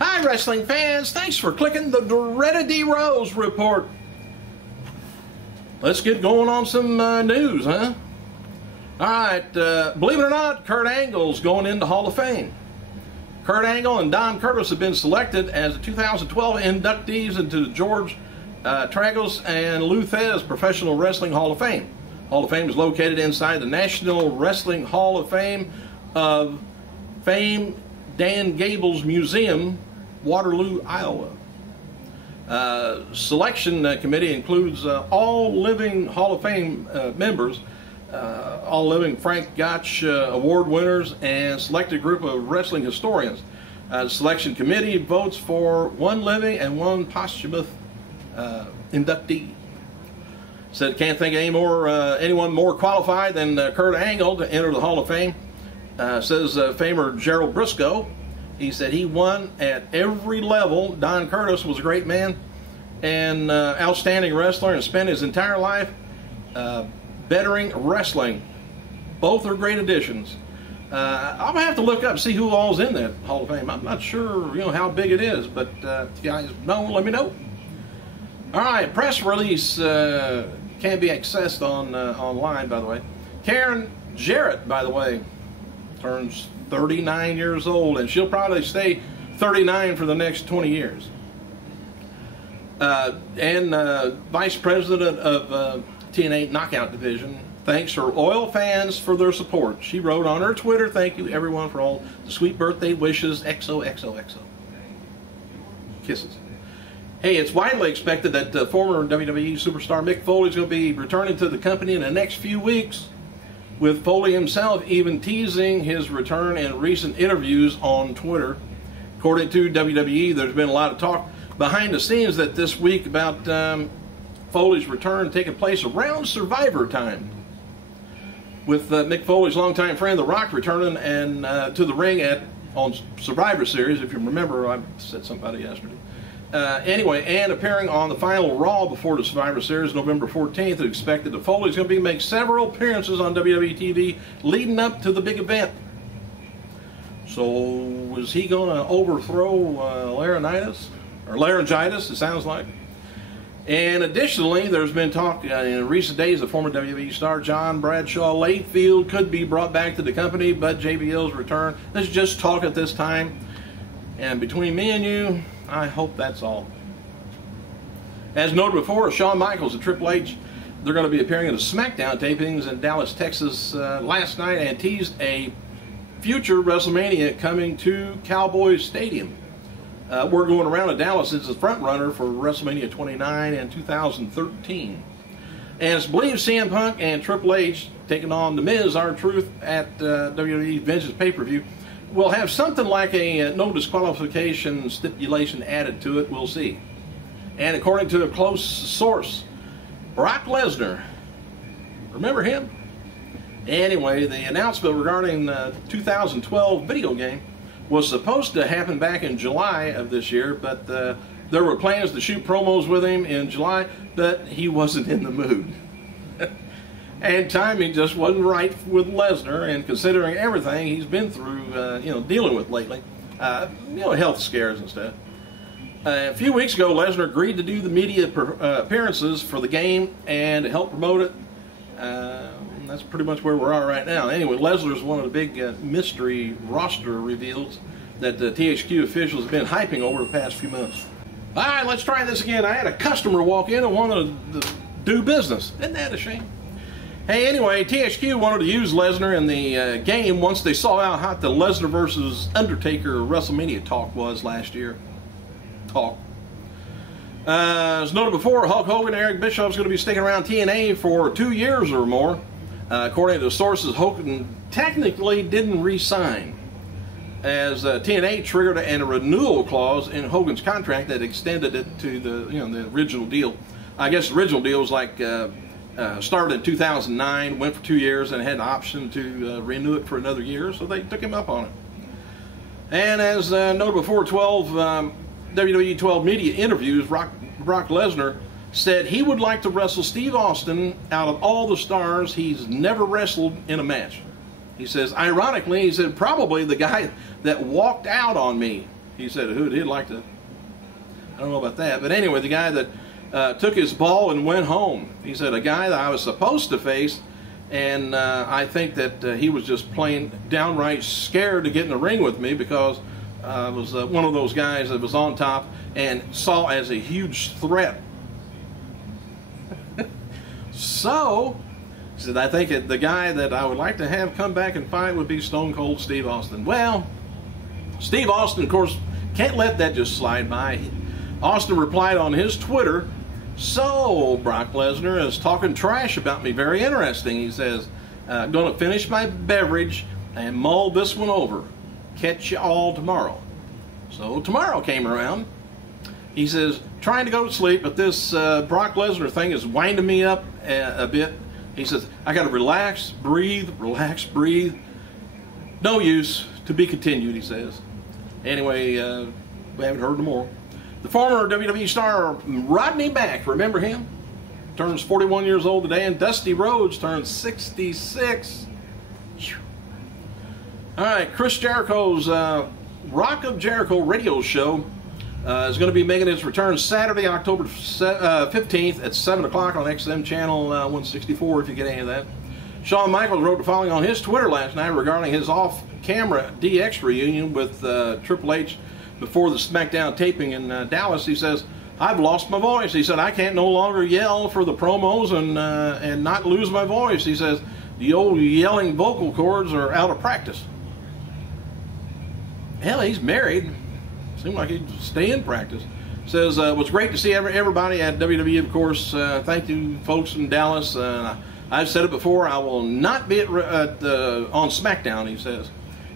Hi, wrestling fans. Thanks for clicking the Dreaded D Rose report. Let's get going on some news, huh? All right, believe it or not, Kurt Angle's going into Hall of Fame. Kurt Angle and Don Curtis have been selected as the 2012 inductees into the George Tragos and Lou Thesz Professional Wrestling Hall of Fame. Hall of Fame is located inside the National Wrestling Hall of Fame of Fame Dan Gable's Museum, Waterloo, Iowa. Selection committee includes all living Hall of Fame members, all living Frank Gotch award winners, and selected group of wrestling historians. The selection committee votes for one living and one posthumous inductee. Said can't think of anyone more qualified than Kurt Angle to enter the Hall of Fame. Says famer Gerald Briscoe. He said he won at every level. Don Curtis was a great man and outstanding wrestler and spent his entire life bettering wrestling. Both are great additions. I'm gonna have to look up and see who all's in that Hall of Fame. I'm not sure, how big it is, but if you guys know, let me know. All right, press release can be accessed on online, by the way. Karen Jarrett, by the way, turns 39 years old, and she'll probably stay 39 for the next 20 years. And Vice President of TNA Knockout Division thanks her loyal fans for their support. She wrote on her Twitter, "Thank you everyone for all the sweet birthday wishes. XOXOXO." Kisses. Hey, it's widely expected that former WWE superstar Mick Foley is going to be returning to the company in the next few weeks, with Foley himself even teasing his return in recent interviews on Twitter. According to WWE, there's been a lot of talk behind the scenes that this week about Foley's return taking place around Survivor time, with Mick Foley's longtime friend The Rock returning and to the ring on Survivor Series. If you remember, I said something about it yesterday. Anyway, and appearing on the final Raw before the Survivor Series, November 14th, it's expected that Foley's going to make several appearances on WWE TV leading up to the big event. So, is he going to overthrow laryngitis, it sounds like? And additionally, there's been talk in recent days that former WWE star John Bradshaw Layfield could be brought back to the company, but j.b.l's return. Let's just talk at this time. And between me and you, I hope that's all. As noted before, Shawn Michaels and Triple H, they're going to be appearing at the SmackDown tapings in Dallas, Texas last night, and teased a future WrestleMania coming to Cowboys Stadium. We're going around to Dallas as the front runner for WrestleMania 29 and 2013. And it's believed CM Punk and Triple H taking on The Miz, R-Truth, at WWE Vengeance pay-per-view will have something like a no disqualification stipulation added to it. We'll see. And according to a close source, Brock Lesnar, remember him? Anyway, the announcement regarding the 2012 video game was supposed to happen back in July of this year, but there were plans to shoot promos with him in July, but he wasn't in the mood. And timing just wasn't right with Lesnar, and considering everything he's been through, dealing with lately, health scares and stuff. A few weeks ago, Lesnar agreed to do the media appearances for the game and to help promote it. That's pretty much where we are right now. Anyway, Lesnar is one of the big mystery roster reveals that the THQ officials have been hyping over the past few months. All right, let's try this again. I had a customer walk in and wanted to do business. Isn't that a shame? Hey, anyway, THQ wanted to use Lesnar in the game once they saw how hot the Lesnar versus Undertaker WrestleMania talk was last year. As noted before, Hulk Hogan and Eric Bischoff's going to be sticking around TNA for 2 years or more. According to sources, Hogan technically didn't re-sign, as TNA triggered a renewal clause in Hogan's contract that extended it to the original deal. I guess the original deal was like started in 2009, went for 2 years, and had an option to renew it for another year, so they took him up on it. And as noted before, WWE 12 media interviews, Brock Lesnar said he would like to wrestle Steve Austin out of all the stars he's never wrestled in a match. He says, ironically, he said, probably the guy that walked out on me He said he'd like to. I don't know about that, but anyway, the guy that took his ball and went home. He said a guy that I was supposed to face, and I think that he was just plain downright scared to get in the ring with me because I was one of those guys that was on top and saw as a huge threat. So, he said, I think the guy that I would like to have come back and fight would be Stone Cold Steve Austin. Well, Steve Austin, of course, can't let that just slide by. Austin replied on his Twitter, so Brock Lesnar is talking trash about me. Very interesting. He says, going to finish my beverage and mull this one over. Catch you all tomorrow. So tomorrow came around. He says, trying to go to sleep, but this Brock Lesnar thing is winding me up a bit. He says, I got to relax, breathe. No use, to be continued, he says. Anyway, we haven't heard no more. The former WWE star Rodney Mack, remember him? Turns 41 years old today, and Dusty Rhodes turns 66. All right, Chris Jericho's Rock of Jericho radio show is going to be making its return Saturday, October 15th at 7 o'clock on XM Channel 164, if you get any of that. Shawn Michaels wrote the following on his Twitter last night regarding his off-camera DX reunion with Triple H before the SmackDown taping in Dallas. He says, I've lost my voice. He said, I can't no longer yell for the promos and not lose my voice. He says, the old yelling vocal cords are out of practice. Hell, he's married. Seemed like he'd stay in practice. Says, it was great to see everybody at WWE, of course. Thank you, folks in Dallas. I've said it before, I will not be on SmackDown, he says.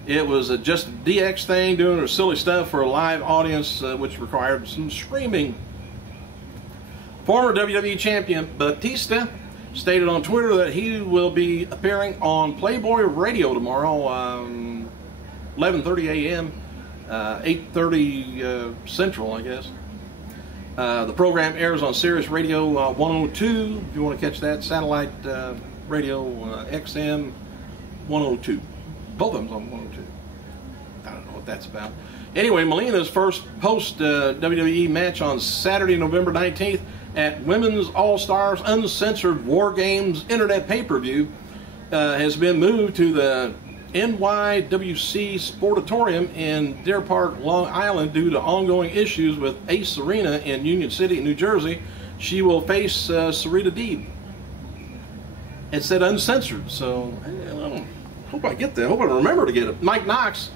It was just a DX thing, doing silly stuff for a live audience, which required some screaming. Former WWE champion Batista stated on Twitter that he will be appearing on Playboy Radio tomorrow, 11:30 a.m., 8:30 Central, I guess. The program airs on Sirius Radio 102, if you want to catch that, satellite radio XM 102. Both of them's on 102. I don't know what that's about. Anyway, Melina's first post-WWE match on Saturday, November 19th at Women's All-Stars Uncensored War Games Internet Pay-Per-View has been moved to the NYWC Sportatorium in Deer Park, Long Island due to ongoing issues with Ace Arena in Union City, New Jersey. She will face Sarita Deeb. It said uncensored, so I hope I get that. I hope I remember to get it. Mike Knox.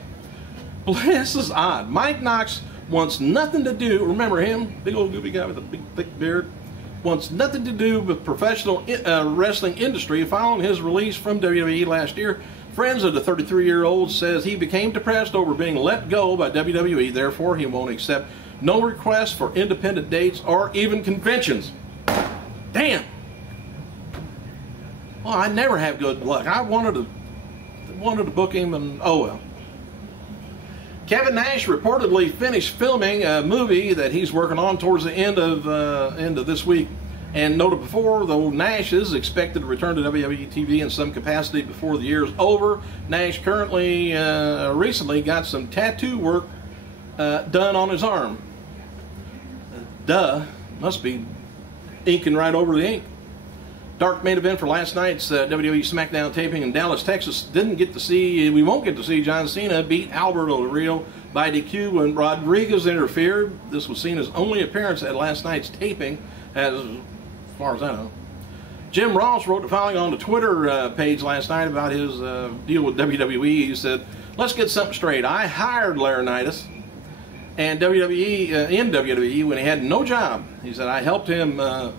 This is odd. Mike Knox wants nothing to do, remember him? Big old goofy guy with a big thick beard. Wants nothing to do with professional wrestling industry. Following his release from WWE last year, friends of the 33-year-old says he became depressed over being let go by WWE. Therefore, he won't accept no requests for independent dates or even conventions. Damn. Well, I never have good luck. I wanted to book him, and oh well. Kevin Nash reportedly finished filming a movie that he's working on towards the end of this week. And noted before, though Nash is expected to return to WWE TV in some capacity before the year is over, Nash currently recently got some tattoo work done on his arm. Must be inking right over the ink. Dark main event for last night's WWE SmackDown taping in Dallas, Texas. We won't get to see John Cena beat Alberto Del Rio by DQ when Rodriguez interfered. This was Cena's only appearance at last night's taping, as far as I know. Jim Ross wrote the following on the Twitter page last night about his deal with WWE. He said, let's get something straight. I hired Laurinaitis and in WWE when he had no job. He said, I helped him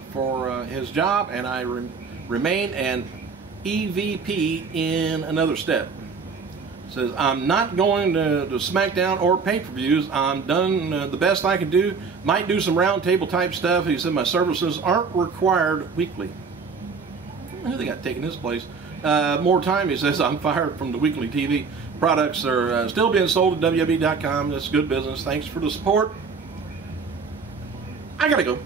for his job, and I remain an EVP in another step. Says, I'm not going to SmackDown or pay-per-views. I'm done the best I can do. Might do some roundtable type stuff. He said, my services aren't required weekly. Who they got taking his place? More time, he says, I'm fired from the weekly TV. Products are still being sold at WWE.com. That's good business. Thanks for the support. I gotta go.